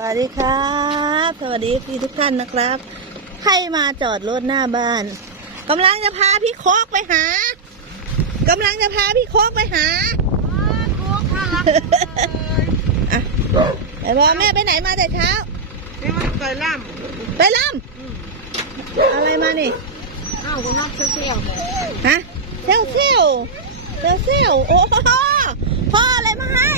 สวัสดีครับ สวัสดีพี่ทุกท่านนะครับใครมาจอดรถหน้าบ้านกำลังจะพาพี่โคกไปหากำลังจะพาพี่โคกไปหาอะไอ้บอแม่ไปไหนมาแต่เช้านี่มันเกิดล่ไปลำอะไรมานี่ำอ้าวคุณนอกเชี่ยวเลยฮะเซลเซลเซลเซลโอ้โหพ่ออะไรมาให้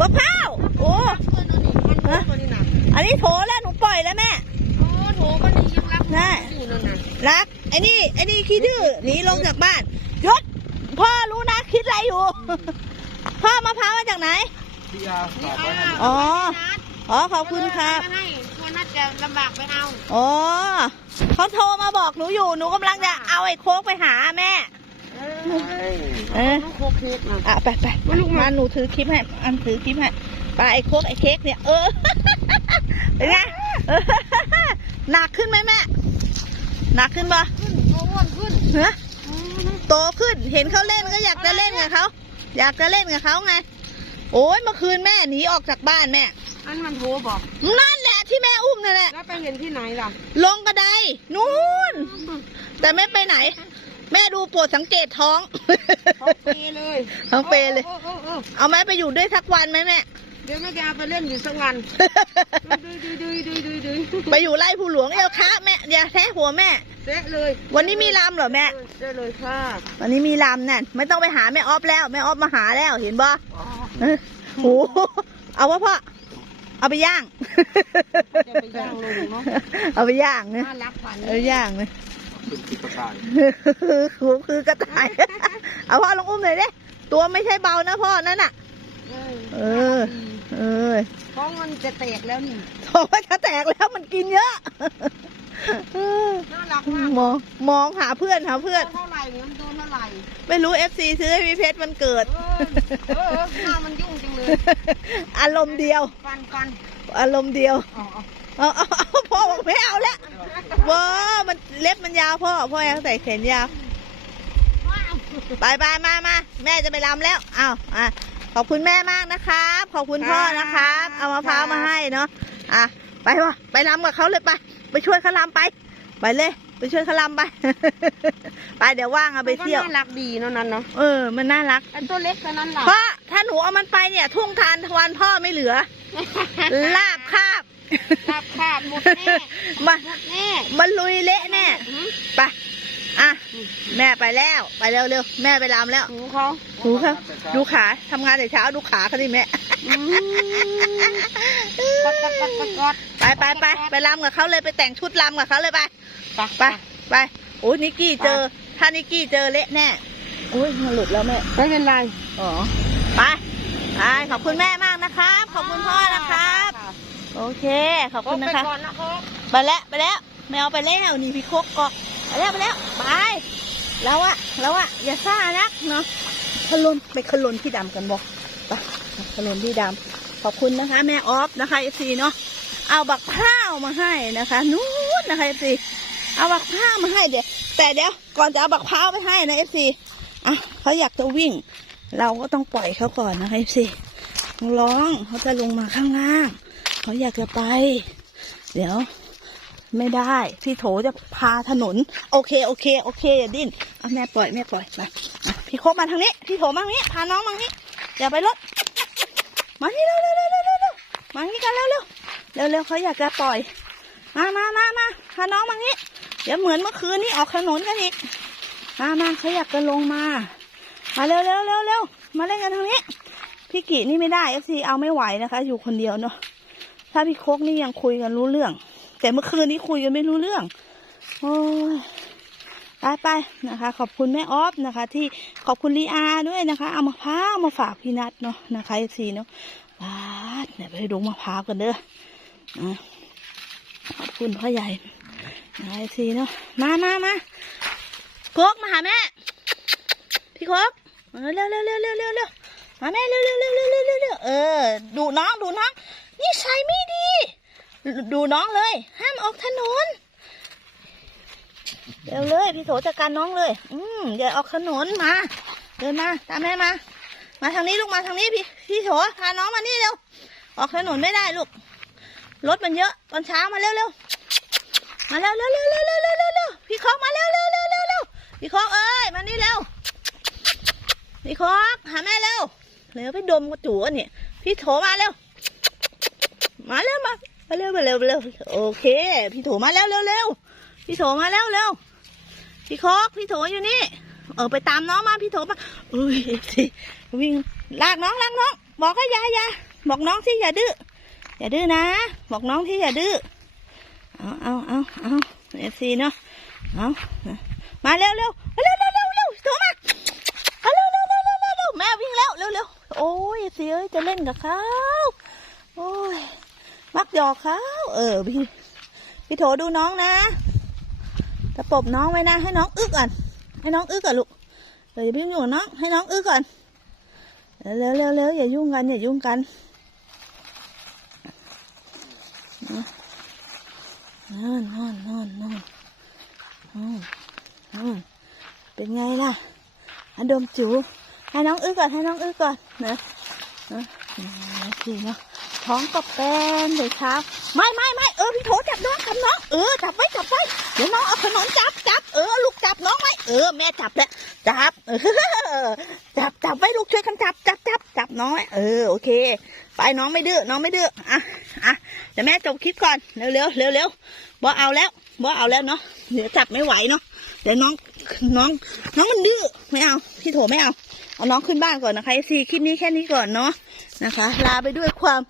มะพร้าวโอ้ ฮะตัวนี้นะ อันนี้โถแล้วหนูปล่อยแล้วแม่โอ้โถมันนี่ยังรักได้อยู่นั่นน่ะรักไอ้นี่ไอ้นี่ขี้ดื้อหนีลงจากบ้านยศพ่อรู้นะคิดอะไรอยู่ พ่อมะพร้าวมาจากไหนพี่อานี่ฝากอ้าไว้ให้วอ๋อนัดอ๋อขอบคุณครับไม่ให้คนน่าจะลำบากไปเอาอ๋อเขาโทรมาบอกหนูอยู่หนูกำลังจะเอาไอ้โค้กไปหาแม่เออลูกโคเค้กนะอะไปไปมาลูกมามาหนูถือคลิปให้อันถือคลิปให้ ไปไอ้โค้กไอ้เค้กเนี่ยเออเป็นไงเออหนักขึ้นไหมแม่หนักขึ้นปะขึ้นโตอ้วนขึ้นเฮ้โตขึ้นเห็นเขาเล่นก็อยากจะเล่นกับเขาอยากจะเล่นกับเขาไง โอ้ยเมื่อคืนแม่หนีออกจากบ้านแม่อันมันโทรบอกนั่นแหละที่แม่อุ้มนั่นแหละแล้วไปเห็นที่ไหนล่ะ ลงกระไดนู่น แต่ไม่ไปไหน แม่ดูโปรดสังเกตท้องเขาเปเลยเขาเปเลยโอ้โอ้โอ้เอาไหมไปอยู่ด้วยสักวันไหมแม่ เดี๋ยวแม่จะเอาไปเล่นอยู่สักวันดุยดุยดุยดุยดุยดุยไปอยู่ไร่ผู้หลวงเอวคะแม่อย่าแท้หัวแม่เจ๊เลยวันนี้มีลำเหรอแม่ได้เลยค่ะวันนี้มีลำนั่นไม่ต้องไปหาแม่ออฟแล้วแม่ออฟมาหาแล้วเห็นบ่เออโหเอาวะพ่อเอาไปย่าง จะไปย่างลงเนาะเอาไปย่างเนี่ยน่ารักฝันเอาย่างเนี่ยเป็นติดกระต่ายคือคือกระต่าย เอาพ่อลองอุ้มหน่อยดิตัวไม่ใช่เบานะพ่อนั่นน่ะ เออ เออท้องมันจะแตกแล้วนี่โอ้ยจะแตกแล้วมันกินเยอะน่ารักมากมองมองหาเพื่อนหาเพื่อนเท่าไหร่เนี่ยมันโดนเท่าไหร่ไม่รู้เอฟซีซื้อให้พี่เพชรมันเกิดเออเออหน้ามันยุ่งจังเลยอารมณ์เดียวฟันฟันอารมณ์เดียวอ๋อเอาเอาเอาพ่อบอกไม่เอาแล้วว้ามันเล็บมันยาวพ่อพ่อยังใส่แขนยาวว้าวไปไปมามาแม่จะไปรำแล้วเอาอะ ขอบคุณแม่มากนะครับ ขอบคุณพ่อนะครับ เอามะพร้าวมาให้เนาะอะไปวะไปรำกับเขาเลยไป ไปช่วยเขารำไป ไปเลย ไปช่วยเขารำไป ไปเดี๋ยวว่างเอาไปเที่ยวมันก็น่ารักดีเนาะนั้นเนาะเออมันน่ารักไอ้ตัวเล็กตัวนั้นล่ะพ่อถ้าหนูเอามันไปเนี่ย ทุ่งทานทวันพ่อไม่เหลือ ลาบคาบลาบคาบหมดแน่มาหมดแน่มันลุยเละแน่หืมไป อะแม่ไปแล้วไปเร็วเร็วๆแม่ไปรำแล้วหูเขาดูเขาดูขาทำงานแต่เช้าดูขาเขาดิแม่อืมกอดกอดกอดกอดกอดไปไปไปไปรำกับเขาเลยไปแต่งชุดรำกับเขาเลยไปไปไปไปโอ้ยนิกกี้เจอ ถ้านิกกี้เจอเละแน่โอ้ยมันหลุดแล้วแม่ไม่เป็นไรอ๋อไปไปขอบคุณแม่มากนะครับ ขอบคุณพ่อนะครับ โอเค ขอบพคุบณไปนะคะก่อนนะโค้กไปแล้วไปแล้วแมวไปแล้วนี่พี่โคกเกาะ ไปแล้วไปแล้วไปแล้วอะแล้วอะอย่าซ่านักเนาะขลุนไปขลุนพี่ดำกันบอกไปขลุนพี่ดำขอบคุณนะคะ แม่ออฟนะคะเอฟซีเนาะเอาบักข้าวมาให้นะคะนู้นนะคะเอฟซีเอาบักข้าวมาให้เดี๋ยวแต่เดี๋ยวก่อนจะเอาบักพร้าวไปให้นะเอฟซีอะเขาอยากจะวิ่ง เราก็ต้องปล่อยเขาก่อนนะคะเอฟซีร้องเขาจะลงมาข้างล่างเขาอยากจะไป เดี๋ยว ไม่ได้ พี่โถจะพาถนน โอเคโอเคโอเคอย่าดิ้นเอาแม่ปล่อยแม่ปล่อยมาพี่โคกมาทางนี้ พี่โถมาทางนี้พาน้องมาทางนี้อย่าไปรถมาที่เร็วเร็วเร็วเร็วเร็วเร็วมาทางนี้กันเร็วเร็วเร็วเร็วเขาอยากจะปล่อย มามามามาพาน้องมาทางนี้เดี๋ยวเหมือนเมื่อคืนนี้ออกถนนกันอีกมามาเขาอยากจะลงมามาเร็วเร็วเร็วเร็วมาเล่นกันทางนี้พี่กีนี่ไม่ได้เอฟซีเอาไม่ไหวนะคะ อยู่คนเดียวเนาะถ้าพี่โคกนี่ยังคุยกันรู้เรื่อง แต่เมื่อคืนนี้คุยกันไม่รู้เรื่อง โอ้ยไปไปนะคะ ขอบคุณแม่ออฟนะคะ ที่ขอบคุณลีอาด้วยนะคะ เอามะพร้าวมาฝากพี่นัทเนาะนะคะเอซีเนาะบาดเนี่ยไปดูมะพร้าวกันเด้อขอบคุณพ่อใหญ่นะคะเอซีเนาะมามามาโคกมาหาแม่ พี่โคกเร็วเร็วเร็วเร็วเร็วเร็วมาแม่เร็วเร็วเร็วเร็วเร็วเร็วเร็วเออดูน้องดูน้องนี่ใช้ไม่ดี ดูน้องเลย ห้ามออกถนนเดี๋ยวเลยพี่โถจัดการน้องเลย อืมอย่าออกถนนมา เดินมาตามแม่มา มาทางนี้ลูกมาทางนี้พี่พี่โถพาน้องมานี่เร็ว ออกถนนไม่ได้ลูก รถมันเยอะตอนเช้ามาเร็วเร็วมาเร็วเร็วเร็วเร็วเร็วพี่คอกมาเร็วเร็วเร็วพี่คอกเอ้ยมานี่เร็วพี่คอกหาแม่เร็วเร็วไปดมกระจุ่นเนี่ยพี่โถมาเร็ว มาเร็วมา มาเร็วมาเร็วเร็วโอเค พี่โถมาเร็วเร็วเร็วพี่โถมาเร็วเร็วพี่คอกพี่โถอยู่นี่ เออไปตามน้องมาพี่โถมาอุ้ยสิวิ่งลากน้องลากน้อง บอกให้ยายาบอกน้องที่อย่าดื้ออย่าดื้อนะ บอกน้องที่อย่าดื้อเอาเอาเอาเอาเอฟซีเนาะเอามาเร็วเร็วเร็วเร็วเร็วเร็วโถมาเอาเร็วเร็วเร็วเร็วเร็วเร็วแม่วิ่งแล้วเร็วเร็วโอ้ยเอฟซีเอ้ยจะเล่นกับเขาโอ้ย มักหยอกเขาเออพี่พี่โถดูน้องนะตะปบน้องไว้นะ ให้น้องอึกก่อน ให้น้องอึกก่อนลูกเดี๋ยวอย่าไปยุ่งกับน้อง ให้น้องอึกก่อนเร็วเร็วเร็วอย่ายุ่งกันอย่ายุ่งกันนอนนอนนอนนอนนอนนอนเป็นไงล่ะอะดมจูให้น้องอื้อก่อนให้น้องอื้อก่อนนะนะนะสิเนาะ ท้องก็แป้นเลยเช้าไม่ไม่ไม่เออพี่โถจับน้องจับน้องเออจับไว้จับไว้เดี๋ยวน้องเอาขนมจับจับเออลูกจับน้องไว้เออแม่จับแล้วจับเออจับจับไว้ลูกช่วยกันจับจับจับจับน้องไว้เออโอเค ไปน้องไม่ดื้อน้องไม่ดื้ออะอะเดี๋ยวแม่จบคลิปก่อนเร็วเร็วเร็วเร็วบ่เอาแล้วบ่เอาแล้วเนาะเดี๋ยวจับไม่ไหวเนาะเดี๋ยวน้องน้อง น้องมันดื้อไม่เอาพี่โถไม่เอาเอาน้องขึ้นบ้านก่อนนะคะซีคลิปนี้แค่นี้ก่อนเนาะนะคะ ลาไปด้วยความ